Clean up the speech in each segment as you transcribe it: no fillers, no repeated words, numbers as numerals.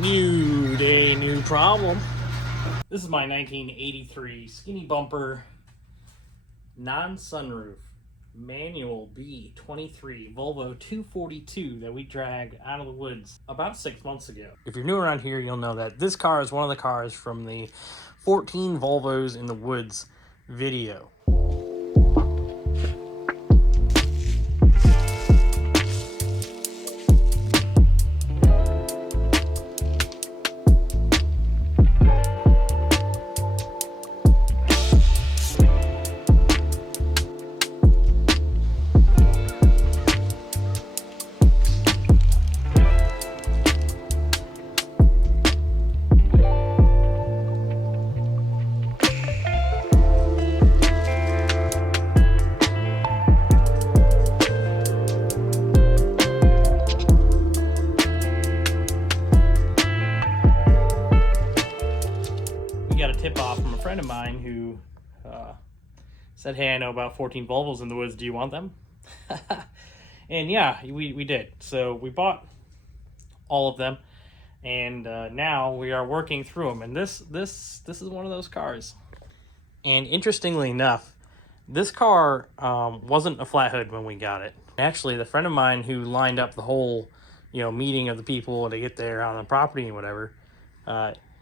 New day, new problem. This is my 1983 skinny bumper, non-sunroof, manual B23 Volvo 242 that we dragged out of the woods about 6 months ago. If you're new around here, you'll know that this car is one of the cars from the 14 Volvos in the Woods video. Got a tip off from a friend of mine who said, hey, I know about 14 Volvos in the woods, do you want them? And yeah, we did. So we bought all of them, and now we are working through them, and this is one of those cars. And interestingly enough, this car wasn't a flat hood when we got it. Actually, the friend of mine who lined up the whole meeting of the people to get there on the property and whatever,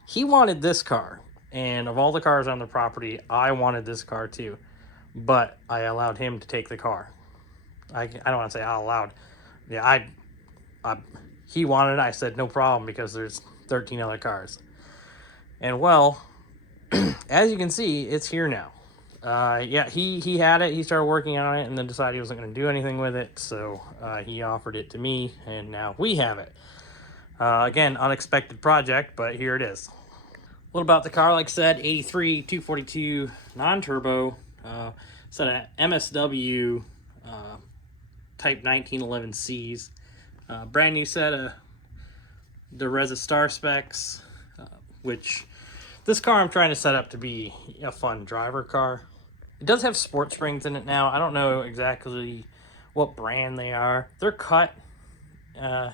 he wanted this car. And of all the cars on the property, I wanted this car too. But I allowed him to take the car. I don't want to say I allowed. Yeah, he wanted it. I said no problem because there's 13 other cars. And well, as you can see, it's here now. Yeah, he had it. He started working on it and then decided he wasn't going to do anything with it. So he offered it to me, and now we have it. Again, unexpected project, but here it is. What about the car? Like I said, 83 242 non-turbo, set of MSW type 1911Cs, brand new set of the Reza Star specs, which this car I'm trying to set up to be a fun driver car. It does have sport springs in it now. I don't know exactly what brand they are. They're cut, not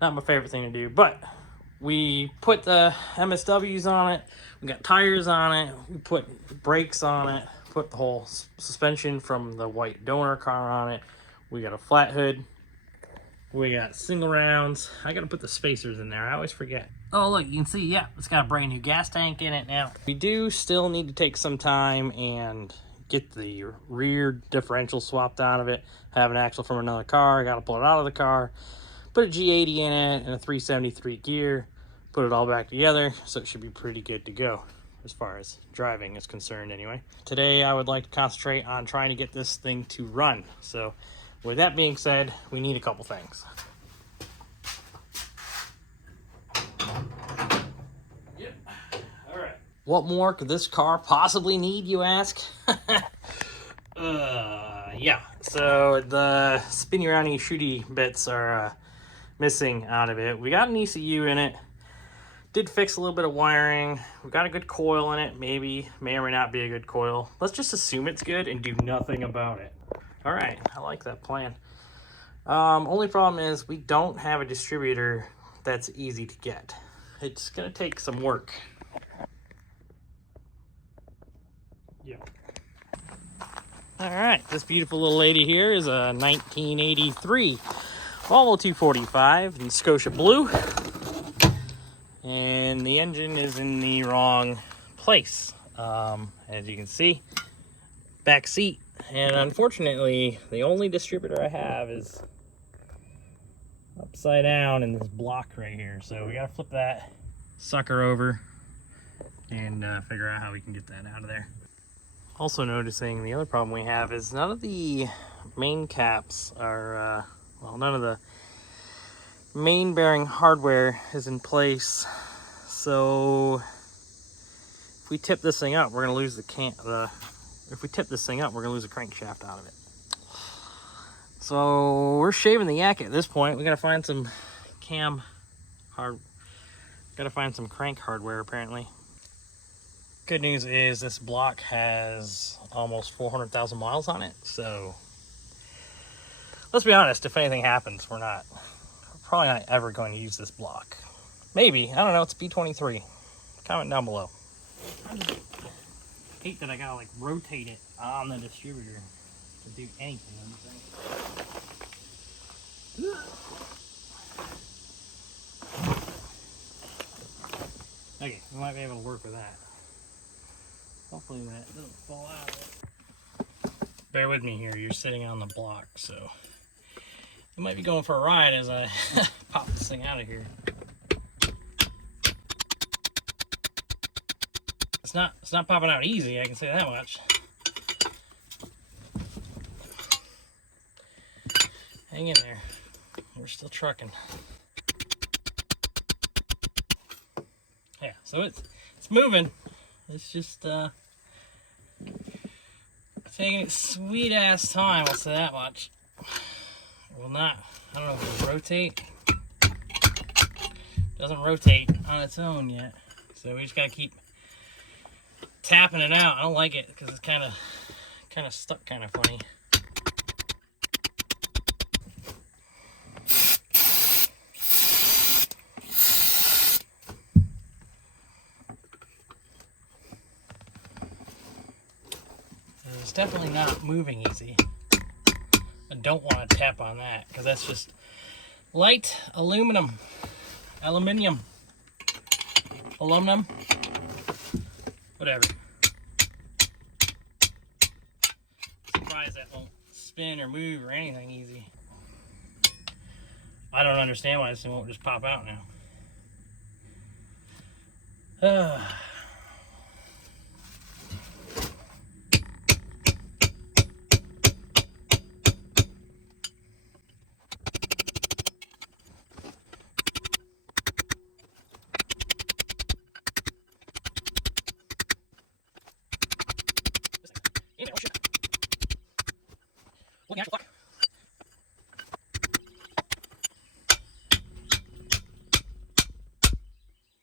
my favorite thing to do, but we put the MSWs on it, we got tires on it, we put brakes on it, put the whole suspension from the white donor car on it, we got a flat hood, we got single rounds. I gotta put the spacers in there, I always forget. Oh look, you can see, yeah, it's got a brand new gas tank in it now. We do still need to take some time and get the rear differential swapped out of it. I have an axle from another car, I gotta pull it out of the car, put a G80 in it and a 373 gear, put it all back together, so it should be pretty good to go as far as driving is concerned anyway. Today I would like to concentrate on trying to get this thing to run. So with that being said, we need a couple things. Yep, all right. What more could this car possibly need, you ask? Yeah, so the spinny roundy shooty bits are missing out of it. We got an ECU in it. Did fix a little bit of wiring. We got a good coil in it, maybe. May or may not be a good coil. Let's just assume it's good and do nothing about it. All right, I like that plan. Only problem is we don't have a distributor that's easy to get. It's gonna take some work. Yeah. All right, this beautiful little lady here is a 1983 Volvo 245 in Scotia Blue. And the engine is in the wrong place, as you can see. Back seat, and unfortunately the only distributor I have is upside down in this block right here, so we gotta flip that sucker over and figure out how we can get that out of there. Also noticing the other problem we have is none of the main caps are none of the main bearing hardware is in place, so if we tip this thing up, we're gonna lose if we tip this thing up, we're gonna lose the crankshaft out of it. So we're shaving the yak at this point. We gotta find some crank hardware apparently. Good news is this block has almost 400,000 miles on it, so let's be honest, if anything happens, we're probably not ever going to use this block. Maybe. I don't know. It's B23. Comment down below. I just hate that I gotta like rotate it on the distributor to do anything on the thing. Okay, we might be able to work with that. Hopefully that doesn't fall out of it. Bear with me here, you're sitting on the block, so you might be going for a ride as I pop this thing out of here. It's not popping out easy, I can say that much. Hang in there. We're still trucking. Yeah, so it's moving. It's just taking its sweet ass time, I'll say that much. It will not, I don't know if it'll rotate. It doesn't rotate on its own yet. So we just gotta keep tapping it out. I don't like it because it's kind of stuck kind of funny. It's definitely not moving easy. I don't want to tap on that because that's just light aluminum, whatever. Surprised that won't spin or move or anything easy. I don't understand why this thing won't just pop out now.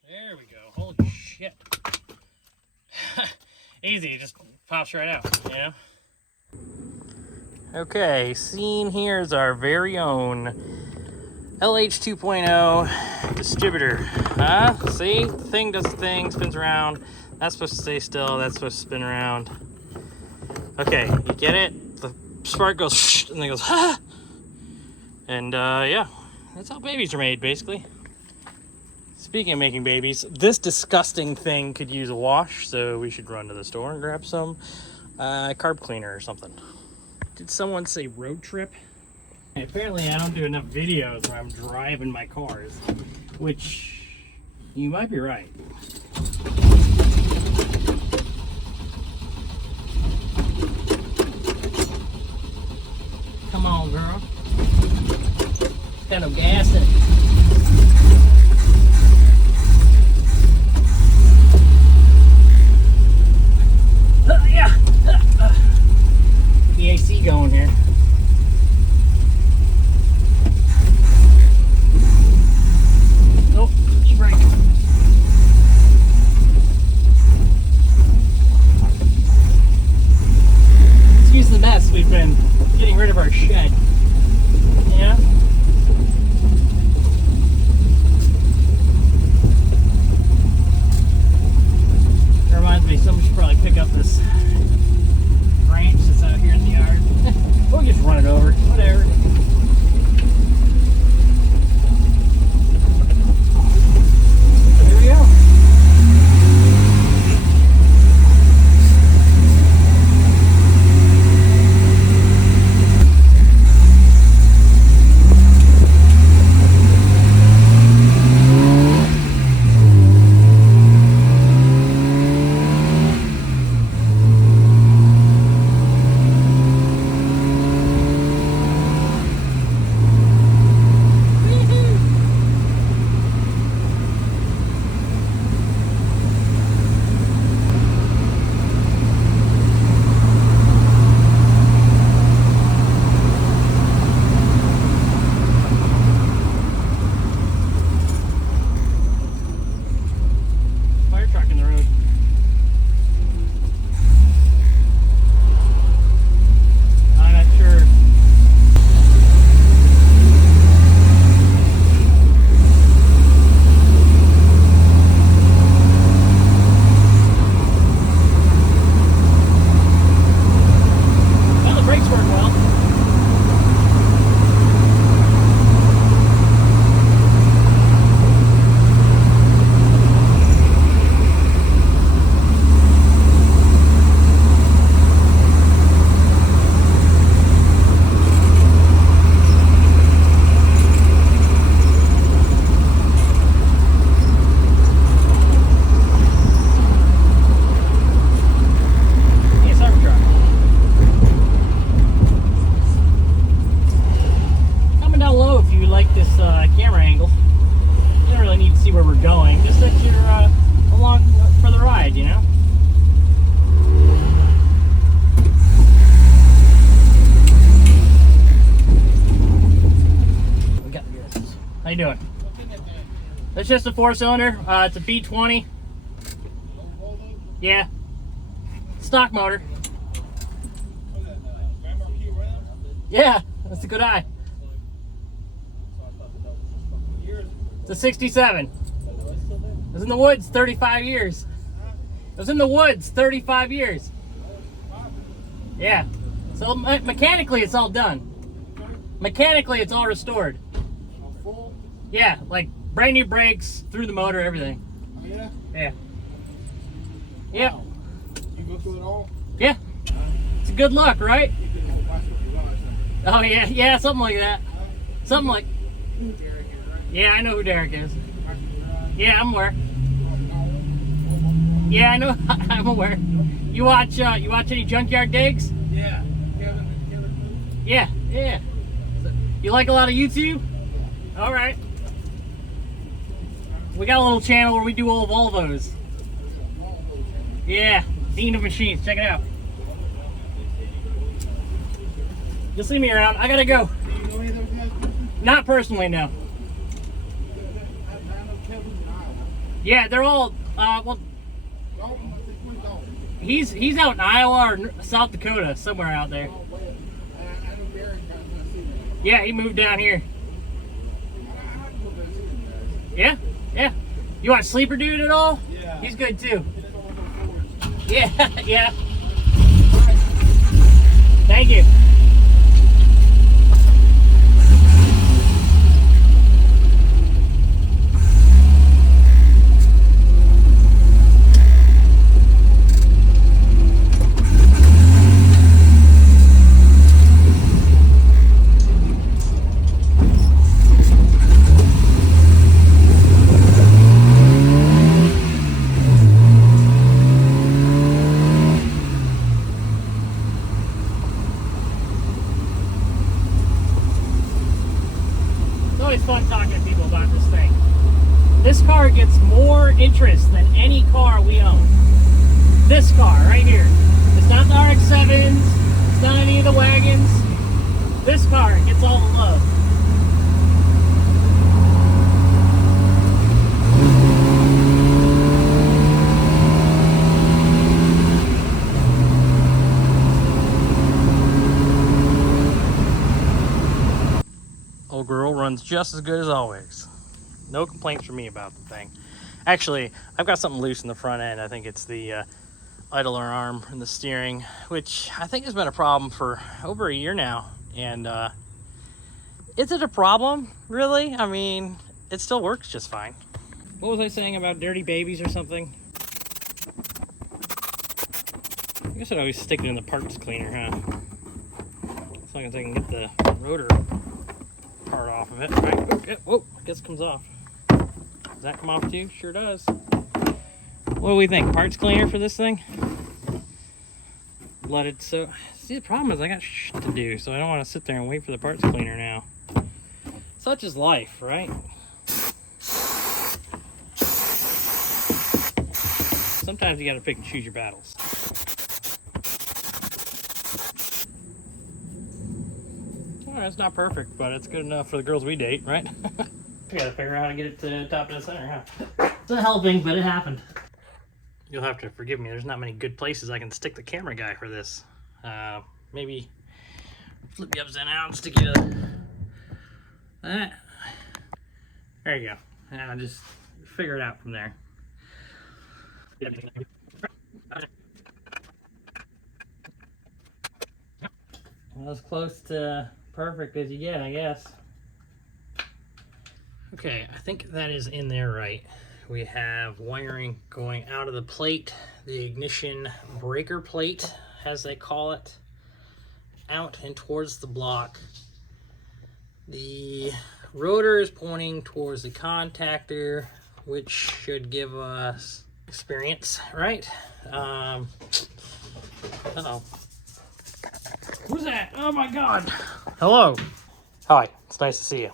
There we go. Holy shit. Easy, it just pops right out, you know? Okay, seen here is our very own LH 2.0 distributor. See? The thing does the thing, spins around. That's supposed to stay still, that's supposed to spin around. Okay, you get it? The spark goes, and then it goes, ha! And yeah, that's how babies are made, basically. Speaking of making babies, this disgusting thing could use a wash, so we should run to the store and grab some carb cleaner or something. Did someone say road trip? Apparently I don't do enough videos where I'm driving my cars, which you might be right. Come on, girl. Got no gas in it. Yeah. The AC going here. Nope, e-brake. Excuse the mess, we've been getting rid of our shed. Yeah. angle. You don't really need to see where we're going, just that you're along for the ride, you know? We got this. How you doing? That's just a 4-cylinder. It's a B20. Yeah. Stock motor. Yeah, that's a good eye. It's a 67. It was in the woods 35 years. It was in the woods 35 years. Yeah. So mechanically it's all done. Mechanically it's all restored. Yeah, like brand new brakes, through the motor, everything. Oh, yeah? Yeah. Yeah. Wow. You go through it all? Yeah. It's a good look, right? Oh yeah, yeah, something like that. Something like. Yeah, I know who Derek is. Yeah, I'm aware. Yeah, I know. I'm aware. You watch any Junkyard Digs? Yeah. Yeah, yeah. You like a lot of YouTube? All right. We got a little channel where we do old Volvos. Yeah, Dean of Machines. Check it out. You'll see me around. I gotta go. Not personally, no. Yeah, they're all. Well, he's out in Iowa or South Dakota, somewhere out there. Yeah, he moved down here. Yeah, yeah. You want Sleeper Dude at all? Yeah. He's good too. Yeah, yeah. Thank you. It's fun talking to people about this thing. This car gets more interest than any car we own. This car right here. It's not the RX-7s. It's not any of the wagons. This car gets all the love. Old girl runs just as good as always. No complaints from me about the thing. Actually, I've got something loose in the front end. I think it's the idler arm in the steering, which I think has been a problem for over a year now. And is it a problem, really? I mean, it still works just fine. What was I saying about dirty babies or something? I guess I'd always stick it in the parts cleaner, huh? As long as I can get the rotor part off of it, right? Okay. Whoa, I guess it comes off. Does that come off too? Sure does. What do we think? Parts cleaner for this thing? Let it so. See, the problem is I got shit to do, so I don't want to sit there and wait for the parts cleaner now. Such is life, right? Sometimes you got to pick and choose your battles. It's not perfect, but it's good enough for the girls we date, right? We gotta figure out how to get it to the top of the center, huh? It's not helping, but it happened. You'll have to forgive me. There's not many good places I can stick the camera guy for this. Maybe flip you upside down and stick you to that. There you go. And I'll just figure it out from there. Well, as close to perfect as you get, I guess. Okay, I think that is in there right. We have wiring going out of the plate, the ignition breaker plate, as they call it, out and towards the block. The rotor is pointing towards the contactor, which should give us experience, right? Uh-oh. Who's that? Oh my God. Hello. Hi, it's nice to see you.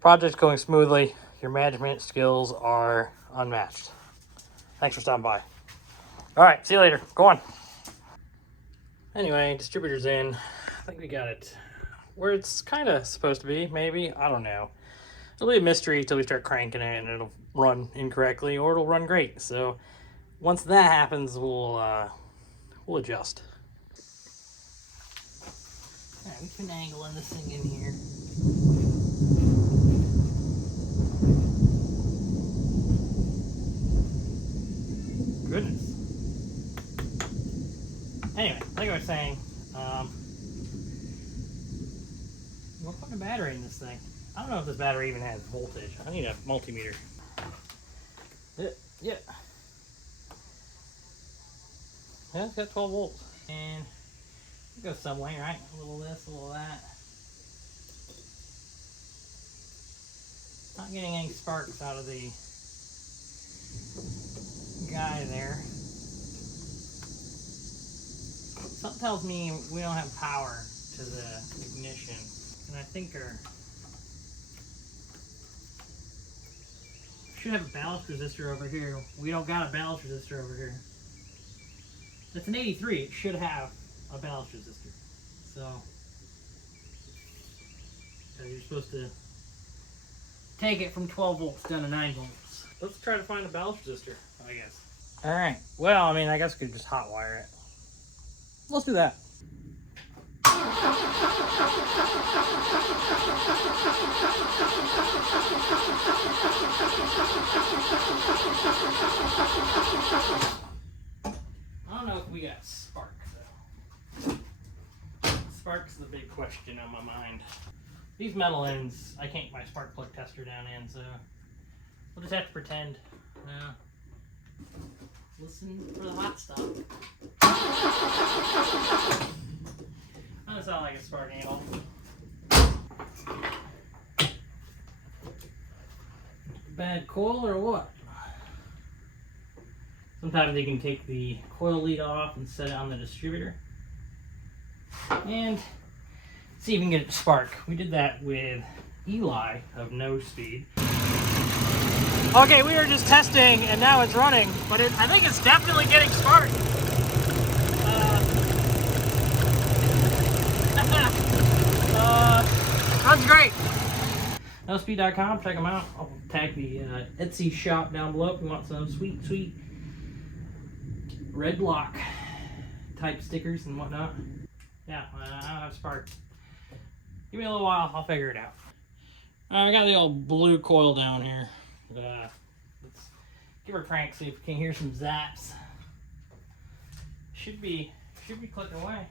Project's going smoothly. Your management skills are unmatched. Thanks for stopping by. All right, see you later. Go on. Anyway, distributor's in. I think we got it where it's kind of supposed to be, maybe. I don't know. It'll be a mystery until we start cranking it and it'll run incorrectly or it'll run great. So once that happens, we'll adjust. All right, we can angle this thing in here. Goodness. Anyway, like I was saying, we're putting a battery in this thing. I don't know if this battery even has voltage. I need a multimeter. Yeah. Yeah, it's got 12 volts. And it goes some way, right? A little this, a little that. Not getting any sparks out of the guy there. Something tells me we don't have power to the ignition. And I think our should have a ballast resistor over here. We don't got a ballast resistor over here. It's an 83. It should have a ballast resistor. So you're supposed to take it from 12 volts down to 9 volts. Let's try to find a ballast resistor, I guess. All right. Well, I mean, I guess we could just hot wire it. Let's do that. I don't know if we got spark though. Spark's the big question on my mind. These metal ends, I can't get my spark plug tester down in, so we'll just have to pretend. Listen for the hot stuff. Doesn't sound like a spark handle. Bad coil or what? Sometimes you can take the coil lead off and set it on the distributor and see if you can get it to spark. We did that with Eli of No Speed. Okay, we were just testing and now it's running, but I think it's definitely getting spark. Runs great. NoSpeed.com, check them out. I'll tag the Etsy shop down below if you want some sweet red block type stickers and whatnot. Yeah, I don't have spark. Give me a little while, I'll figure it out. I got the old blue coil down here. Let's give her a crank, see if we can hear some zaps. Should be clicking away.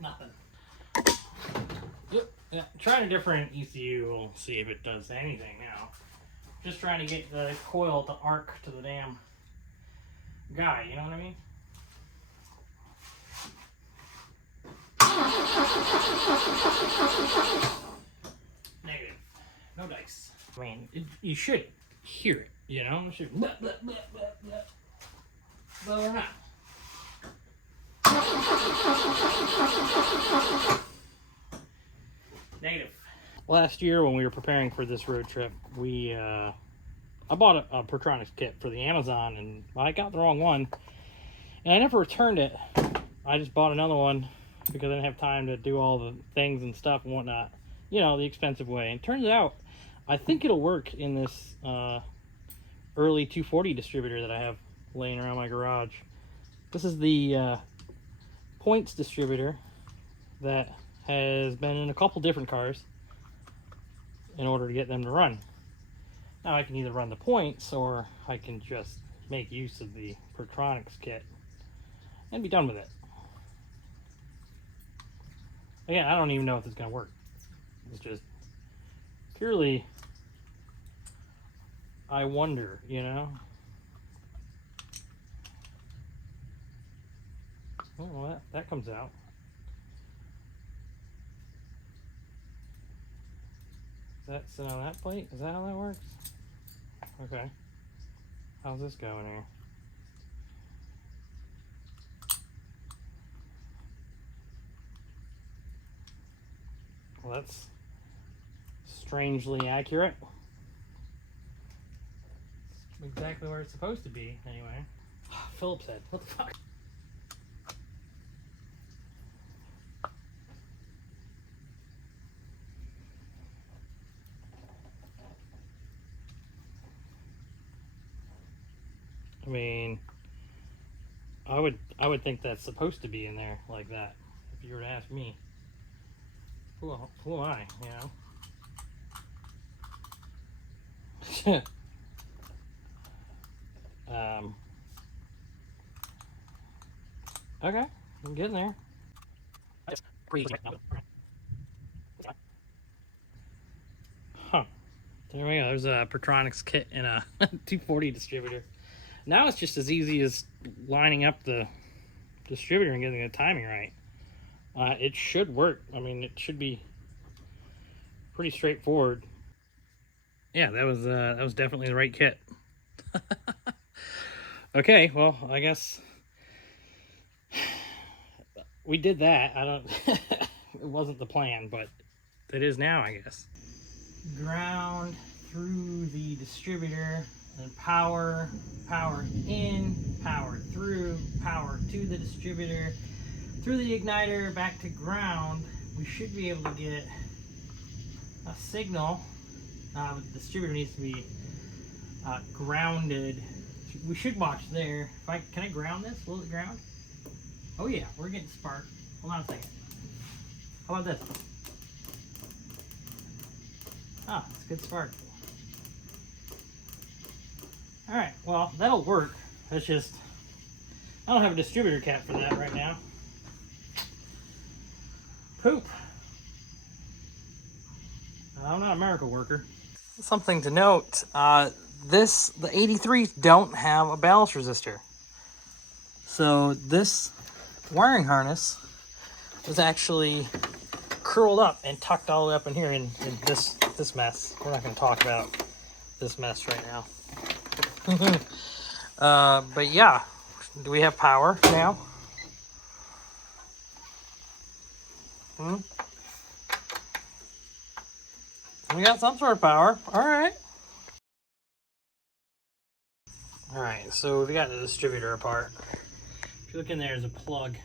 Nothing. Yep. Yeah. Trying a different ECU. We'll see if it does anything now. Just trying to get the coil to arc to the damn guy. You know what I mean? Negative. No dice. I mean, you should hear it. You know, it should. Blah, blah, blah, blah, blah. But we're not. Negative. Last year when we were preparing for this road trip, I bought a Pertronics kit for the Amazon and I got the wrong one. And I never returned it. I just bought another one because I didn't have time to do all the things and stuff and whatnot. You know, the expensive way. And it turns out, I think it'll work in this early 240 distributor that I have laying around my garage. This is the points distributor that has been in a couple different cars in order to get them to run. Now I can either run the points or I can just make use of the Pertronics kit and be done with it. Again, I don't even know if it's going to work. It's just purely, I wonder, you know? Oh, well, that comes out. Does that sit on that plate? Is that how that works? Okay. How's this going here? Well, that's strangely accurate. Exactly where it's supposed to be, anyway. Phillips head. What the fuck? I mean, I would think that's supposed to be in there like that. If you were to ask me, who am I? You know. Okay, I'm getting there. Huh. There we go. There's a Pertronics kit in a 240 distributor. Now it's just as easy as lining up the distributor and getting the timing right. It should work. I mean, it should be pretty straightforward. Yeah, that was definitely the right kit. Okay, well, I guess we did that. I don't. It wasn't the plan, but it is now, I guess. Ground through the distributor, and power in, power through, power to the distributor, through the igniter, back to ground. We should be able to get a signal. The distributor needs to be grounded. We should watch there. Can I ground this? Will it ground? Oh yeah, we're getting spark. Hold on a second. How about this? Ah, it's a good spark. Alright, well, that'll work. It's just, I don't have a distributor cap for that right now. Poop. I'm not a miracle worker. Something to note, the 83s don't have a ballast resistor. So this wiring harness was actually curled up and tucked all the way up in here in this mess. We're not going to talk about this mess right now. But yeah, do we have power now? We got some sort of power. Alright. Alright, so we got the distributor apart. If you look in there, there's a plug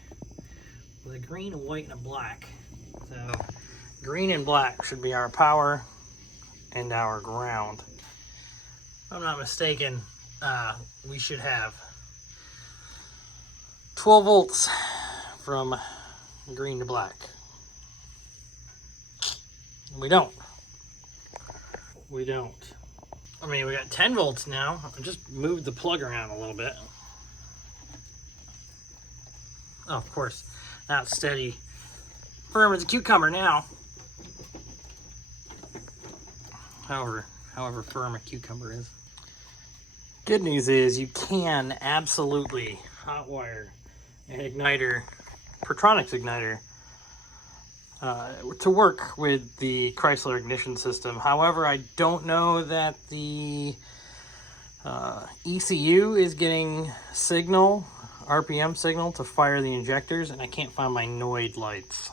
with a green, a white, and a black. So green and black should be our power and our ground. If I'm not mistaken, we should have 12 volts from green to black. We don't. We don't. I mean, we got 10 volts now. I just moved the plug around a little bit. Oh, of course, not steady. Firm as a cucumber now. However firm a cucumber is. Good news is you can absolutely hotwire an igniter, Pertronics igniter, to work with the Chrysler ignition system. However, I don't know that the ECU is getting signal, RPM signal, to fire the injectors, and I can't find my Noid lights.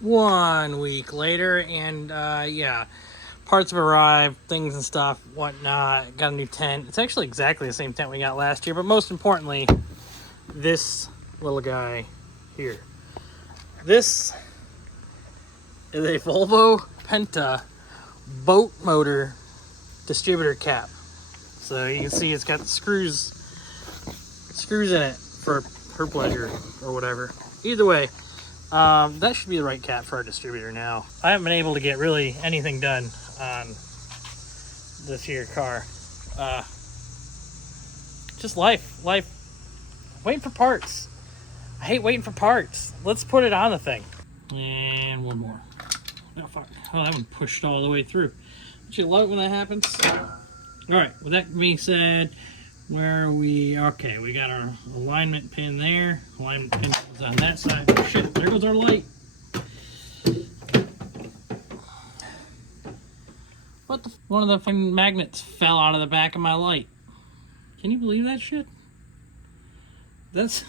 1 week later, and yeah, parts have arrived, things and stuff, whatnot. Got a new tent. It's actually exactly the same tent we got last year, but most importantly, this little guy here. This is a Volvo Penta boat motor distributor cap. So you can see it's got the screws in it for her pleasure or whatever. Either way, that should be the right cap for our distributor now. I haven't been able to get really anything done on this here car. Just life, waiting for parts. I hate waiting for parts. Let's put it on the thing. And one more. Oh, fuck. Oh, that one pushed all the way through. Don't you love it when that happens? Alright, with that being said, okay, we got our alignment pin there. Alignment pin goes on that side. Oh, shit, there goes our light. One of the fucking magnets fell out of the back of my light. Can you believe that shit? That's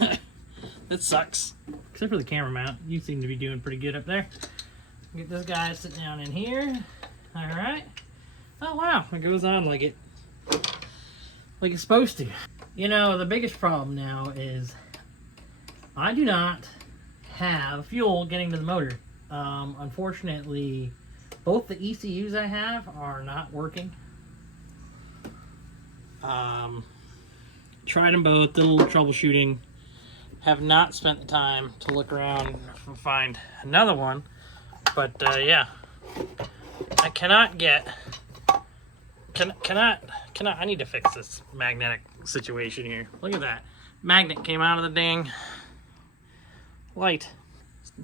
That sucks. Except for the camera mount. You seem to be doing pretty good up there. Get this guy to sit down in here. Alright. Oh wow, it goes on like it's supposed to. You know, the biggest problem now is I do not have fuel getting to the motor. Unfortunately, both the ECUs I have are not working. Tried them both, did a little troubleshooting. Have not spent the time to look around and find another one. But yeah, I cannot get. I need to fix this magnetic situation here. Look at that. Magnet came out of the dang light.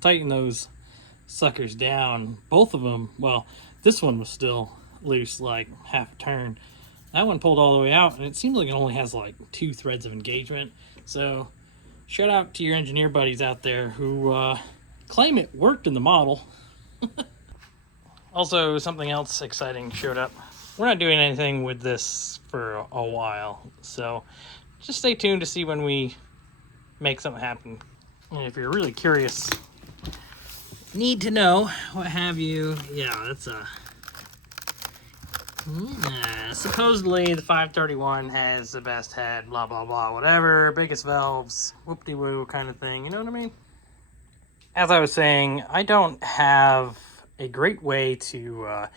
Tighten those suckers down. Both of them, well, this one was still loose, like half a turn. That one pulled all the way out, and it seems like it only has like 2 threads of engagement. So, shout out to your engineer buddies out there who claim it worked in the model. Also, something else exciting showed up. We're not doing anything with this for a while, so just stay tuned to see when we make something happen. And if you're really curious, need to know, what have you, yeah, that's a... supposedly the 531 has the best head, blah blah blah, whatever, biggest valves, whoop-de-woo kind of thing, you know what I mean? As I was saying, I don't have a great way to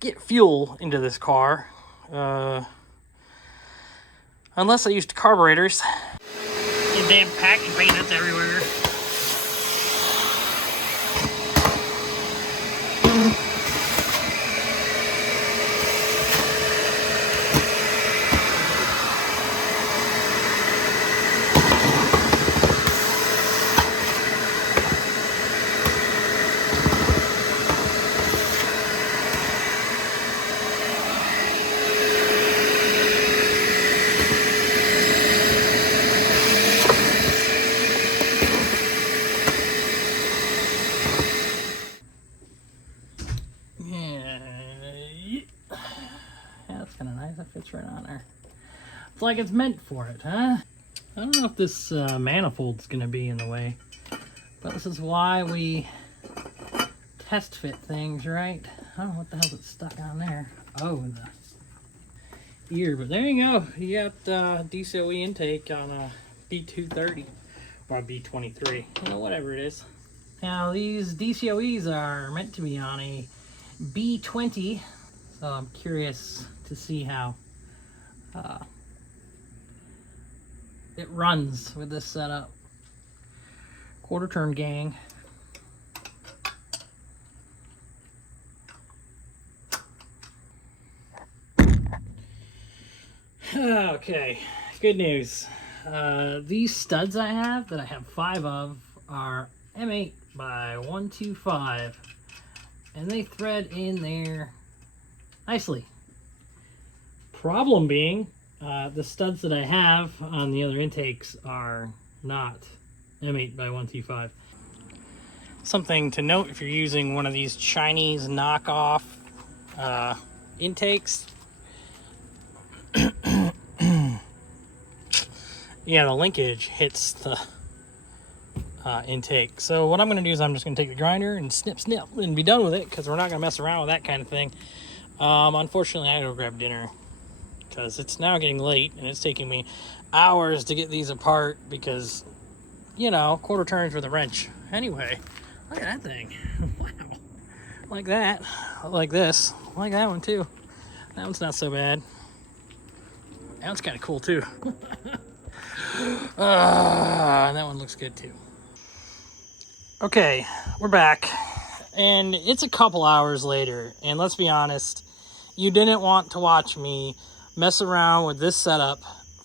get fuel into this car unless I used carburetors. You damn packing paint that's everywhere. Fits right on there. It's like it's meant for it, huh? I don't know if this manifold's gonna be in the way, but this is why we test fit things, right? I don't know what the hell's it stuck on there. Oh, the ear, but there you go. You got DCOE intake on a B230 or a B23, you know, whatever it is. Now these DCOEs are meant to be on a B20, so I'm curious to see how it runs with this setup. Quarter turn gang. Okay, good news. These studs I have, that I have 5 of, are M8 by 125, and they thread in there nicely. Problem being, the studs that I have on the other intakes are not M8 by 125. Something to note if you're using one of these Chinese knockoff intakes. Yeah, the linkage hits the intake. So what I'm going to do is I'm just going to take the grinder and snip and be done with it, because we're not going to mess around with that kind of thing. Unfortunately, I gotta go grab dinner, because it's now getting late and it's taking me hours to get these apart because, you know, quarter turns with a wrench. Anyway, look at that thing. Wow. Like that. Like this. Like that one too. That one's not so bad. That one's kind of cool too. And that one looks good too. Okay, we're back. And it's a couple hours later. And let's be honest, you didn't want to watch me mess around with this setup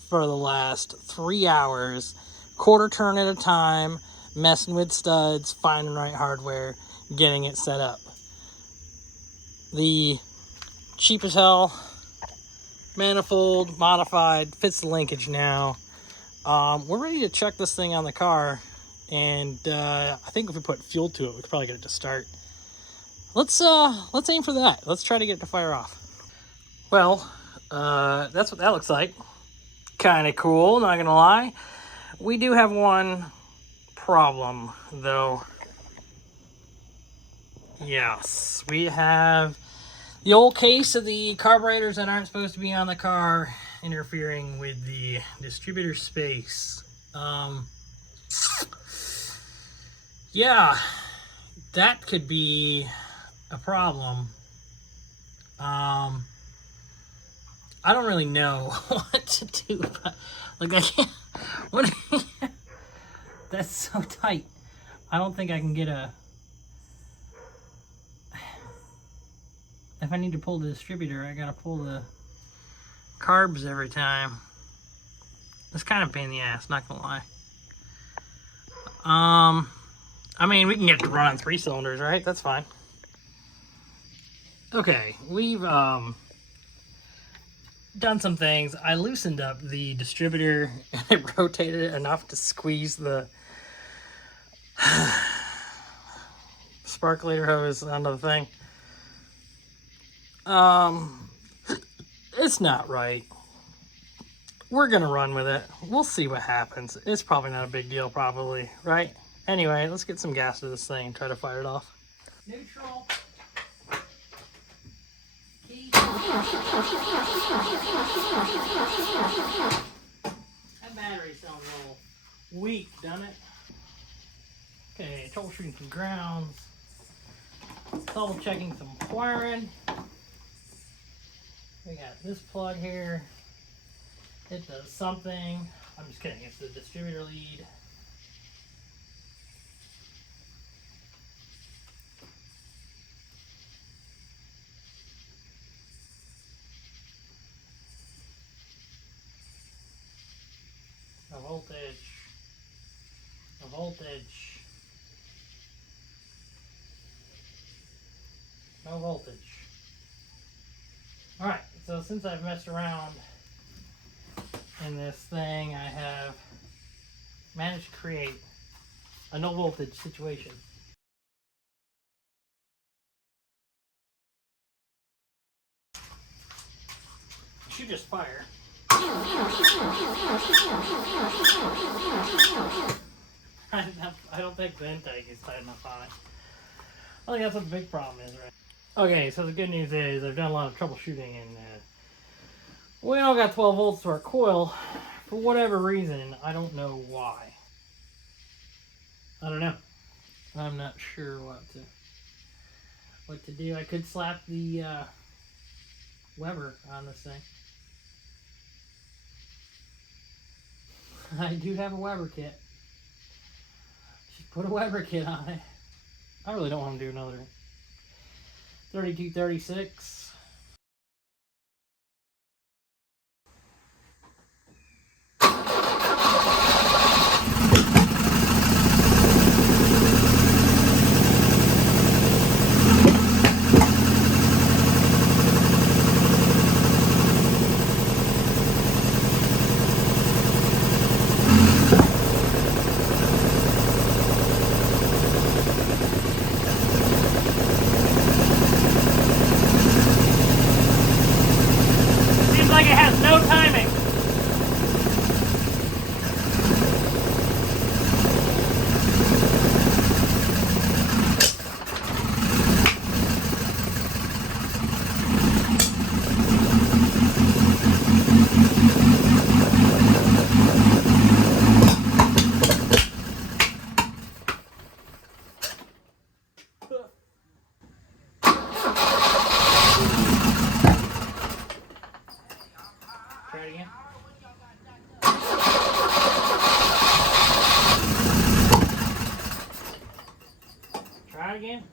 for the last 3 hours, quarter turn at a time, messing with studs, finding the right hardware, getting it set up. The cheap as hell manifold, modified, fits the linkage now. We're ready to check this thing on the car, and I think if we put fuel to it, we could probably get it to start. Let's aim for that. Let's try to get it to fire off. Well, that's what that looks like. Kind of cool, not gonna lie. We do have one problem, though. Yes, we have the old case of the carburetors that aren't supposed to be on the car interfering with the distributor space. Yeah, that could be a problem. I don't really know what to do. Like, I can't. What? That's so tight. I don't think I can get a. If I need to pull the distributor, I gotta pull the CARBS every time. It's kind of a pain in the ass, not gonna lie. I mean, we can get it to run on 3 cylinders, right? That's fine. Okay, we've done some things. I loosened up the distributor and it rotated it enough to squeeze the sparkulator hose onto the thing. It's not right. We're gonna run with it. We'll see what happens. It's probably not a big deal, probably, right? Anyway, let's get some gas to this thing and try to fire it off. Neutral. Key. That battery sounds a little weak, doesn't it? Okay, troubleshooting some grounds. Double checking some wiring. We got this plug here. It does something. I'm just kidding, it's the distributor lead. No voltage. No voltage. No voltage. Alright, so since I've messed around in this thing, I have managed to create a no voltage situation. It should just fire. I don't think the intake is tight enough on it. I think that's what the big problem is, right? Okay, so the good news is I've done a lot of troubleshooting and we all got 12 volts to our coil. For whatever reason, I don't know why. I don't know. I'm not sure what to do. I could slap the Weber on this thing. I do have a Weber kit. Just put a Weber kit on it. I really don't want to do another 3236. Seems like it has no timing. Try it again. Try it again.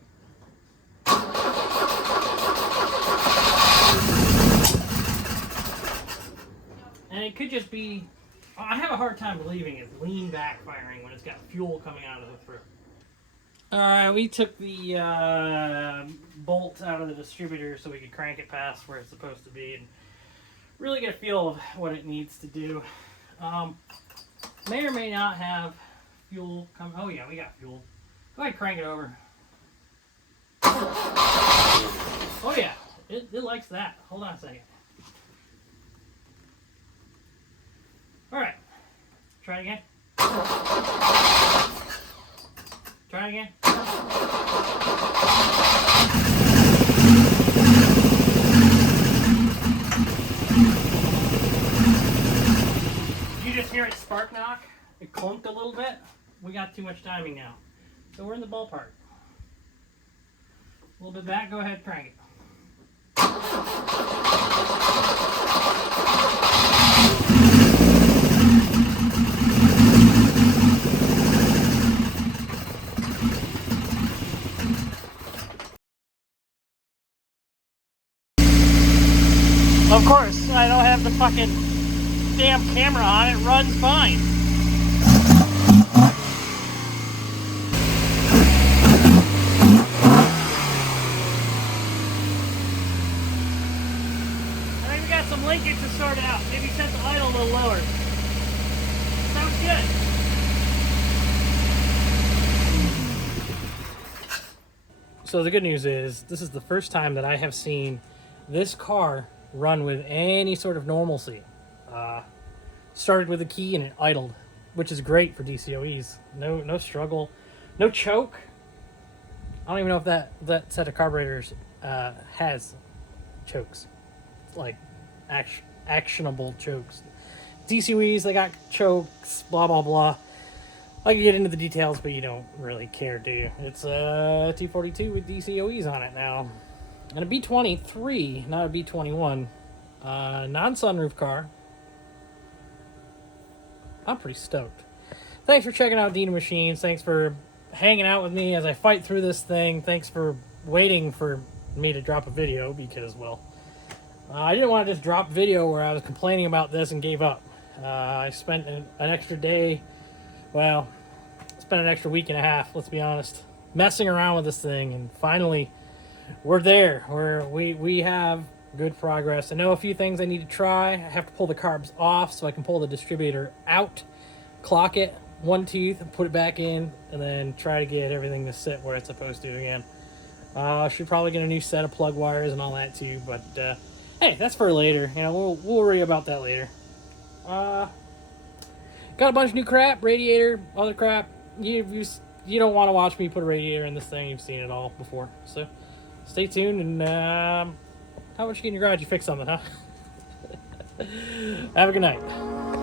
And it could just be, I have a hard time believing it's lean backfiring when it's got fuel coming out of the throat. Alright, we took the bolt out of the distributor so we could crank it past where it's supposed to be and really get a feel of what it needs to do. May or may not have fuel come. Oh yeah, we got fuel. Go ahead and crank it over. Oh yeah, it likes that. Hold on a second. Alright, try it again. Try again. You just hear it spark knock. It clunked a little bit. We got too much timing now. So we're in the ballpark. A little bit back, go ahead, crank it. Of course, I don't have the fucking damn camera on. It runs fine. I think we got some linkage to sort out. Maybe set the idle a little lower. Sounds good. So the good news is, this is the first time that I have seen this car run with any sort of normalcy. Started with a key and it idled, which is great for DCOEs. No struggle, no choke. I don't even know if that set of carburetors has chokes, like actionable chokes. DCOEs, they got chokes, blah blah blah. I can get into the details, but you don't really care, do you? It's a T42 with DCOEs on it now. And a B23, not a B21. Non-sunroof car. I'm pretty stoked. Thanks for checking out Dina Machines. Thanks for hanging out with me as I fight through this thing. Thanks for waiting for me to drop a video because, well, I didn't want to just drop video where I was complaining about this and gave up. I spent an extra day, well, spent an extra week and a half, let's be honest, messing around with this thing, and finally we're there. We have good progress. I know a few things I need to try. I have to pull the carbs off so I can pull the distributor out, clock it, one tooth, and put it back in, and then try to get everything to sit where it's supposed to again. Should probably get a new set of plug wires and all that too, but hey, that's for later. You know, we'll worry about that later. Got a bunch of new crap, radiator, other crap. You don't want to watch me put a radiator in this thing. You've seen it all before, so stay tuned. And how much you get in your garage? You fix something, huh? Have a good night.